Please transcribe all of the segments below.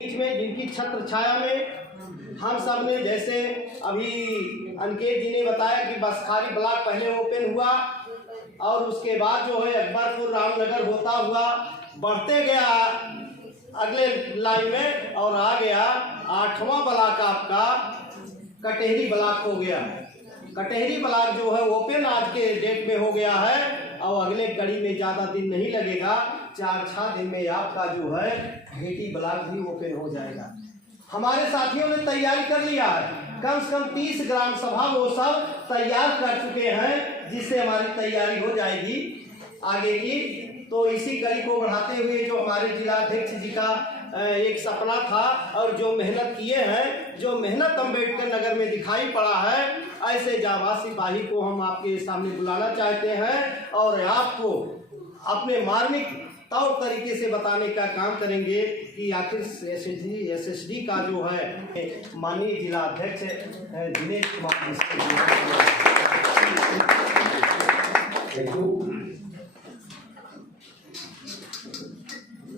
बीच में जिनकी छत्र छाया में हम सब ने, जैसे अभी अंकित जी ने बताया कि बसखाली ब्लॉक पहले ओपन हुआ और उसके बाद जो है अकबरपुर रामनगर होता हुआ बढ़ते गया अगले लाइन में और आ गया 8वां ब्लॉक आपका कटेहरी ब्लॉक हो गया। कटेहरी ब्लॉक जो है ओपन आज के डेट में हो गया है और अगले कड़ी में ज़्यादा दिन नहीं लगेगा, 4-6 दिन में आपका जो है घेटी ब्लॉक भी ओपन हो जाएगा। हमारे साथियों ने तैयारी कर लिया है, कम से कम 30 ग्राम सभा वो सब तैयार कर चुके हैं, जिससे हमारी तैयारी हो जाएगी आगे की। तो इसी कड़ी को बढ़ाते हुए जो हमारे जिलाध्यक्ष जी का एक सपना था और जो मेहनत किए हैं, जो मेहनत अम्बेडकर नगर में दिखाई पड़ा है, ऐसे जाबाज सिपाही को हम आपके सामने बुलाना चाहते हैं और आपको अपने मार्मिक तौर तरीके से बताने का काम करेंगे कि आखिर एसएसडी का जो है माननीय जिलाध्यक्ष दिनेश कुमार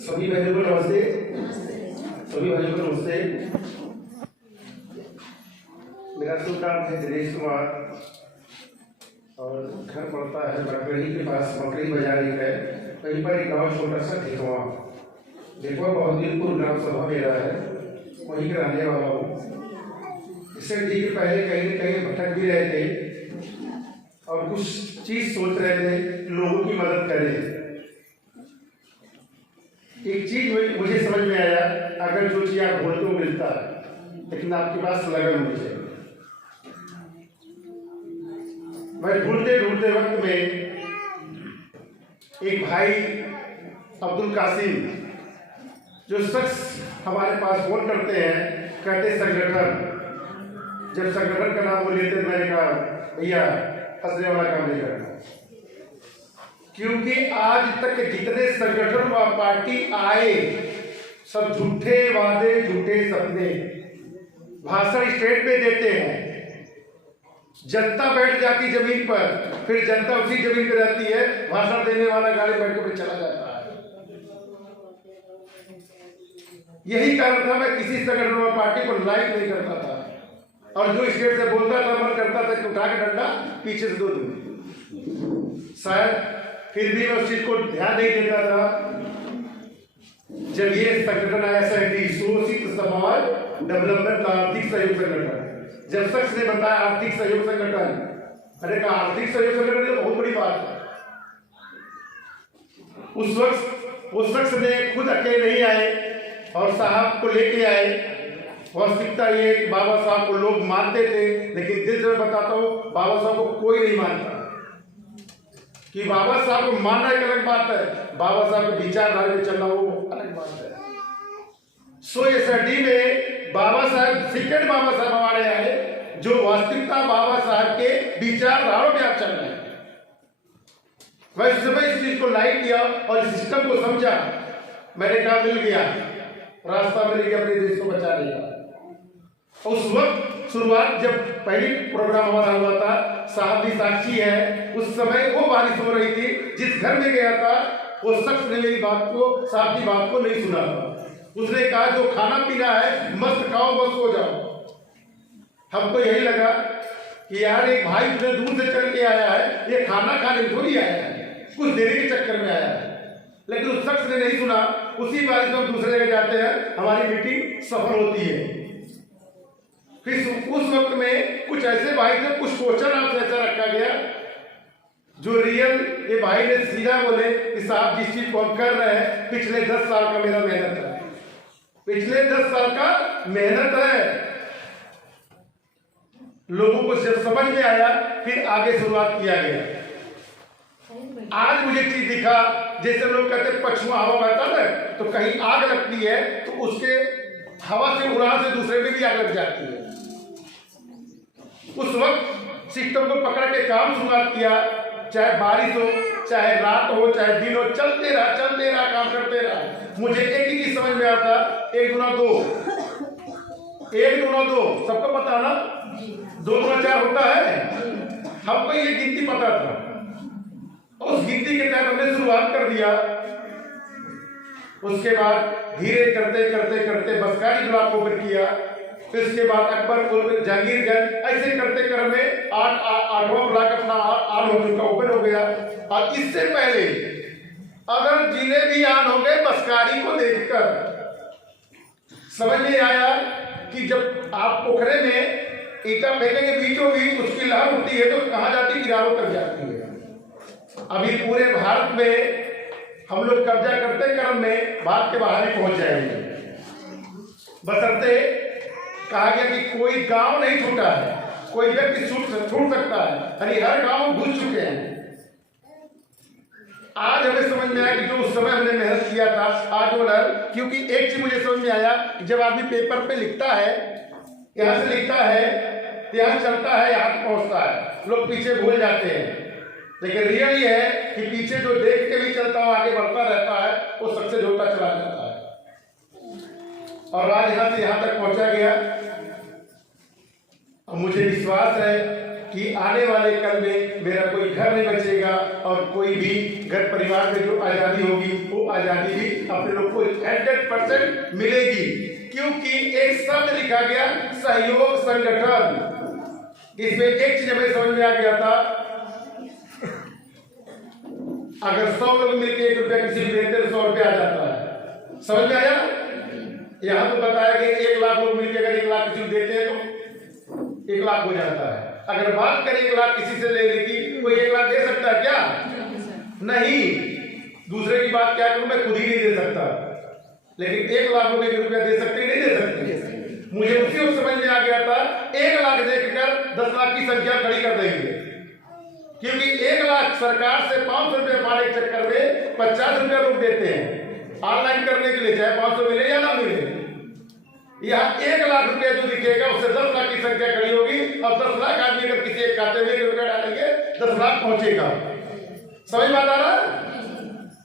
सभी भाइयों को नमस्ते। सभी भाइयों को नमस्ते। मेरा शुभ नाम है दिनेश कुमार और घर पड़ता है मकड़ी के पास, मकड़ी बाजार है, कहीं पर एक गाँव छोटा सा ढेकवा। ढेकवा बहुत दिन पूर्व ग्राम सभा मेरा है, वहीं का रहने वाला हूँ। इससे ठीक पहले कहीं न कहीं भटक भी रहे थे और कुछ चीज सोच रहे थे, लोगों की मदद करें। एक चीज मुझे समझ में आया, अगर जो चीज आप ढूंढते हो मिलता है, लेकिन आपके पास लगन होनी चाहिए। मैं ढूंढते ढूंढते वक्त में एक भाई अब्दुल कासिम, जो शख्स हमारे पास फोन करते हैं, कहते संगठन। जब संगठन का नाम वो लेते, मैंने कहा भैया फंसने वाला काम नहीं करना, क्योंकि आज तक जितने संगठन व पार्टी आए सब झूठे वादे, झूठे सपने, भाषण स्टेट में देते हैं। जनता बैठ जाती जमीन पर, फिर जनता उसी जमीन पर रहती है, भाषण देने वाला गाड़ी बैठ कर चला जाता है। यही कारण था मैं किसी संगठन व पार्टी को लाइक नहीं करता था और जो स्टेट से बोलता था मन करता था कि उठा के डंडा पीछे से दो दूं। शायद फिर भी मैं उस चीज को ध्यान नहीं देता था। जब ये संगठन आया शोषित समाज डेवलपमेंट आर्थिक सहयोग संगठन, जब शख्स ने बताया आर्थिक सहयोग संगठन, मैंने कहा आर्थिक सहयोग संगठन तो बहुत बड़ी बात है। उस शख्स ने खुद अकेले नहीं आए और साहब को लेके आए। वास्तविकता ये कि बाबा साहब को लोग मानते थे, लेकिन दिल से बताता हूँ बाबा साहब को कोई नहीं मानता। कि बाबा साहब को मानना एक अलग बात है, बाबा साहब के विचारधारा में चलना वो अलग बात है। सो एसआरडी में बाबा साहब, सेकंड बाबा साहब हमारे आए, जो वास्तविकता बाबा साहब के विचारधारा में आप चल रहे हैं। वैसे समय इस चीज को लाइक किया और सिस्टम को समझा। मैंने कहा मिल गया रास्ता, मिल गया अपने देश को बचाने का। उस वक्त शुरुआत जब पहली प्रोग्राम हमारा हुआ था, साहब भी साक्षी है, उस समय वो बारिश हो रही थी। जिस घर में गया था वो शख्स ने मेरी बात को, साहब की बात को नहीं सुना था। उसने कहा जो खाना पीना है मस्त खाओ, बस हो जाओ। हमको यही लगा कि यार एक भाई इतने दूर से चल के आया है, ये खाना खाने थोड़ी आया है, कुछ देने के चक्कर में आया है। लेकिन उस शख्स ने नहीं सुना। उसी बारिश में हम दूसरे जगह जाते हैं, हमारी मीटिंग सफल होती है। फिर उस वक्त में कुछ ऐसे भाई थे, कुछ क्वेश्चन आपसे ऐसा रखा गया जो रियल, ये भाई ने सीधा बोले कि साहब जिस चीज को हम कर रहे हैं पिछले 10 साल का मेरा मेहनत है, पिछले 10 साल का मेहनत है। लोगों को जब समझ में आया फिर आगे शुरुआत किया गया। आज मुझे चीज दिखा, जैसे लोग कहते हैं पछुआ हवा बहता है तो कहीं आग लगती है तो उसके हवा से उड़ान से दूसरे में भी आग लग जाती है। उस वक्त सिस्टम को पकड़ के काम शुरुआत किया, चाहे बारिश हो, चाहे रात हो, चाहे दिन हो, चलते रहा, काम करते रहा। मुझे एक ही चीज समझ में आता, 1 गुना 2, 1 गुना 2 सबको पता ना, 2 गुना 4 होता है। हमको ये गिनती पता था, उस गिनती के तहत हमने शुरुआत कर दिया। उसके बाद धीरे करते करते करते बस बसकारी ब्लॉक ओपन किया, फिर इसके बाद अकबरपुर, जहांगीरगंज, ऐसे करते क्रम में 8वां ब्लॉक अपना ऑन हो चुका, ओपन हो गया। और इससे पहले अगर जिले भी ऑन हो गए, बसकारी को देखकर समझ में आया कि जब आप पोखरे में ईटा फेंकेंगे बीचों बीच, उसकी लहर उठती है तो कहाँ जाती, किनारों तक जाती है। अभी पूरे भारत में हम लोग कब्जा करते क्रम में भारत के बाहर ही पहुंच जाएंगे, बशर्ते कहा गया कि कोई गांव नहीं छूटा है, कोई व्यक्ति छूट सकता है, यानी हर गांव घुस चुके हैं। आज हमें समझ में आया कि जो उस समय हमने मेहनत किया था, आज वो क्योंकि एक चीज मुझे समझ में आया कि जब आदमी पेपर पे लिखता है, यहाँ से लिखता है, यहाँ चलता है, यहाँ तक पहुंचता है, लोग पीछे भूल जाते हैं। लेकिन रियल ये है कि पीछे जो देख के भी चलता हो, आगे बढ़ता रहता है, वो सक्सेस होता चला जाता है। और आज यहाँ से यहाँ तक पहुंचा गया। और मुझे विश्वास है कि आने वाले कल में मेरा कोई घर नहीं बचेगा और कोई भी घर परिवार में जो आज़ादी होगी वो आज़ादी भी अपने लोग को 100% मिलेगी, क्योंकि एक शब्द लिखा गया, सहयोग संगठन। इसमें एक चीज हमें समझ में आ गया था, अगर 100 लोग मिलकर 1 रुपया किसी को देते तो 100 रुपया आ जाता है। समझ में आया? यहाँ तो बताया कि 1 लाख लोग मिलकर अगर 1 लाख किसी को देते हैं तो 1 लाख हो जाता है। अगर बात करें 1 लाख किसी से लेने की, कोई 1 लाख दे सकता है क्या? नहीं। दूसरे की बात क्या करूं, मैं खुद ही नहीं दे सकता, लेकिन 1 लाख लोग 1 रुपया दे सकते नहीं दे सकते। मुझे उसी वक्त समझ में आ गया था, 1 लाख देखकर 10 लाख की संख्या खड़ी कर देंगे, क्योंकि 1 लाख सरकार से 500 रुपये पाने के चक्कर में 50 रुपया लोग देते हैं ऑनलाइन करने के लिए, चाहे 500 मिले या ना मिले। यहाँ 1 लाख रुपया जो दिखेगा उससे 10 लाख की संख्या खड़ी होगी, और 10 लाख आदमी अगर किसी एक खाते में 1 रुपया डालेंगे 10 लाख पहुंचेगा। समझ में आ रहा?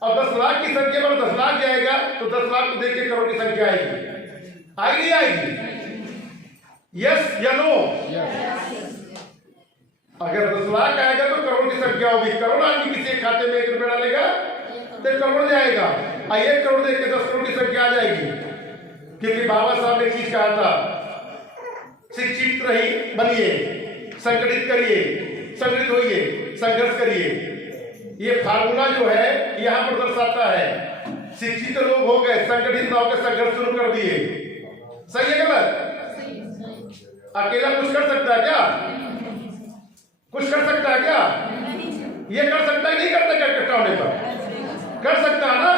और 10 लाख की संख्या पर 10 लाख जाएगा तो 10 लाख को देख के करोड़ की संख्या आएगी, आएगी आएगी? यस या नो? अगर 10 लाख आएगा तो करोड़ की संख्या होगी। करोड़ आदमी किसी एक खाते में 1 रुपया डालेगा तो करोड़ जाएगा, और 1 करोड़ देख के 10 करोड़ की संख्या आ जाएगी। क्योंकि बाबा साहब ने एक चीज कहा था, शिक्षित रही बनिए, संगठित करिए, संगठित होइए, संघर्ष करिए। ये फार्मूला जो है यहाँ पर दर्शाता है। शिक्षित लोग हो गए, संगठित ना होकर संघर्ष शुरू कर दिए। सही है गलत? अकेला कुछ कर सकता है क्या? कुछ कर सकता है क्या? ये कर सकता है, नहीं करता क्या? इकट्ठा होने पर कर सकता है ना?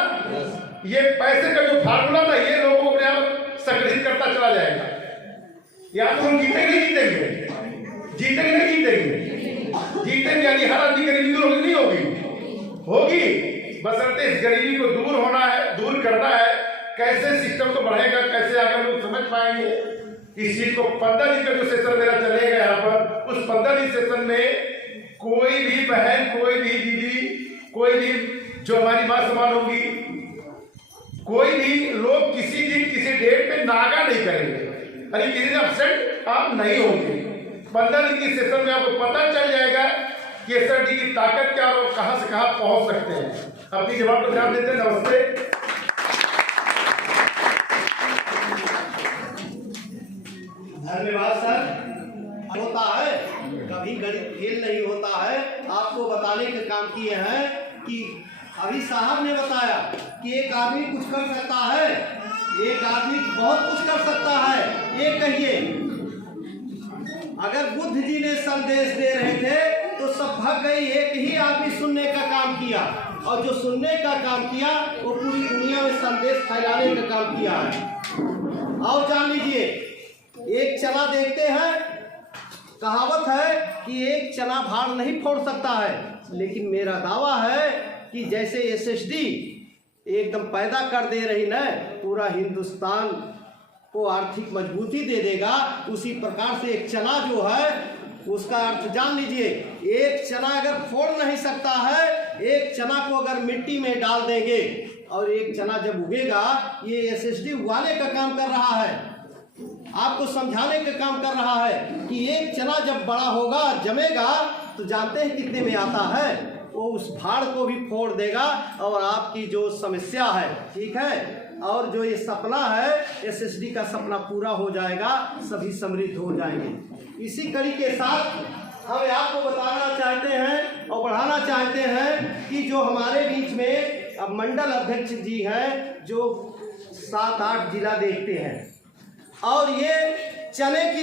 ये पैसे का जो फार्मूला था, ये लोगों को अपने आप संगठित करता चला जाएगा। या तो हम जीतेंगे नहीं जीतेंगे, जीतेंगे नहीं जीतेंगे, जीतेंगे यानी हर आदमी गरीबी दूर नहीं होगी, बशर्ते इस गरीबी को दूर होना है, दूर करना है। कैसे सिस्टम को बढ़ेगा, कैसे आगे लोग समझ पाएंगे इस चीज को। 15 दिन का जो सेशन मेरा चलेगा यहाँ पर, उस 15 दिन सेशन में कोई भी बहन, कोई भी दीदी, कोई भी जो हमारी मां समान होगी, कोई भी लोग किसी दिन किसी डेट पे नागा नहीं करेंगे, यानी किसी दिन अपसेंट आप नहीं होंगे। 15 दिन की सेशन में आपको पता चल जाएगा कि एसआरटी की ताकत क्या और कहां से कहां पहुंच सकते हैं। अपनी जवाब को ध्यान देते हैं। नमस्ते। धन्यवाद सर। होता है, कभी गणित फेल नहीं होता है। आपको बताने के काम किए हैं कि अभी साहब ने बताया कि एक आदमी कुछ कर सकता है, एक आदमी बहुत कुछ कर सकता है। ये कहिए, अगर बुद्ध जी ने संदेश दे रहे थे तो सब भाग गई, एक ही आदमी सुनने का काम किया, और जो सुनने का काम किया वो पूरी दुनिया में संदेश फैलाने का काम किया है। और जान लीजिए, एक चना देखते हैं, कहावत है कि एक चना भार नहीं फोड़ सकता है, लेकिन मेरा दावा है कि जैसे एसएसडी एकदम पैदा कर दे रही न, पूरा हिंदुस्तान को आर्थिक मजबूती दे देगा, उसी प्रकार से एक चना जो है उसका अर्थ जान लीजिए। एक चना अगर फोड़ नहीं सकता है, एक चना को अगर मिट्टी में डाल देंगे और एक चना जब उगेगा, ये एसएसडी उगाने का काम कर रहा है, आपको समझाने का काम कर रहा है कि एक चना जब बड़ा होगा, जमेगा, तो जानते हैं कितने में आता है? वो उस भाड़ को भी फोड़ देगा और आपकी जो समस्या है, ठीक है, और जो ये सपना है एसएसडी का सपना पूरा हो जाएगा, सभी समृद्ध हो जाएंगे। इसी कड़ी के साथ हम आपको बताना चाहते हैं और बढ़ाना चाहते हैं कि जो हमारे बीच में अब मंडल अध्यक्ष जी हैं जो 7-8 जिला देखते हैं और ये चने की